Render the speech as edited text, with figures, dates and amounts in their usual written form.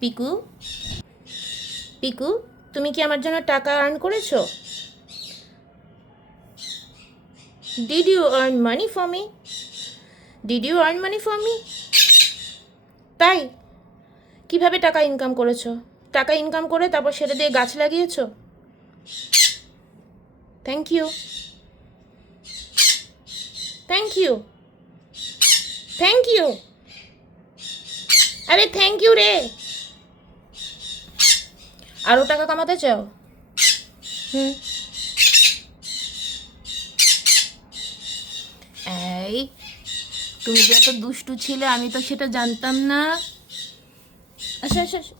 পিকু, পিকু, তুমি কি আমার জন্য টাকা আর্ন করেছো? Did you earn money for me? Did you earn money for me? তাই কিভাবে টাকা ইনকাম করেছো? টাকা ইনকাম করে তারপর সেটা দিয়ে গাছ লাগিয়েছো? Thank you, thank you, thank you. আরে থ্যাংক ইউ রে। আরও টাকা কামাতে চাও? হুম। এই, তুমি যে এত দুষ্টু ছিলে আমি তো সেটা জানতাম না। আচ্ছা আচ্ছা আচ্ছা।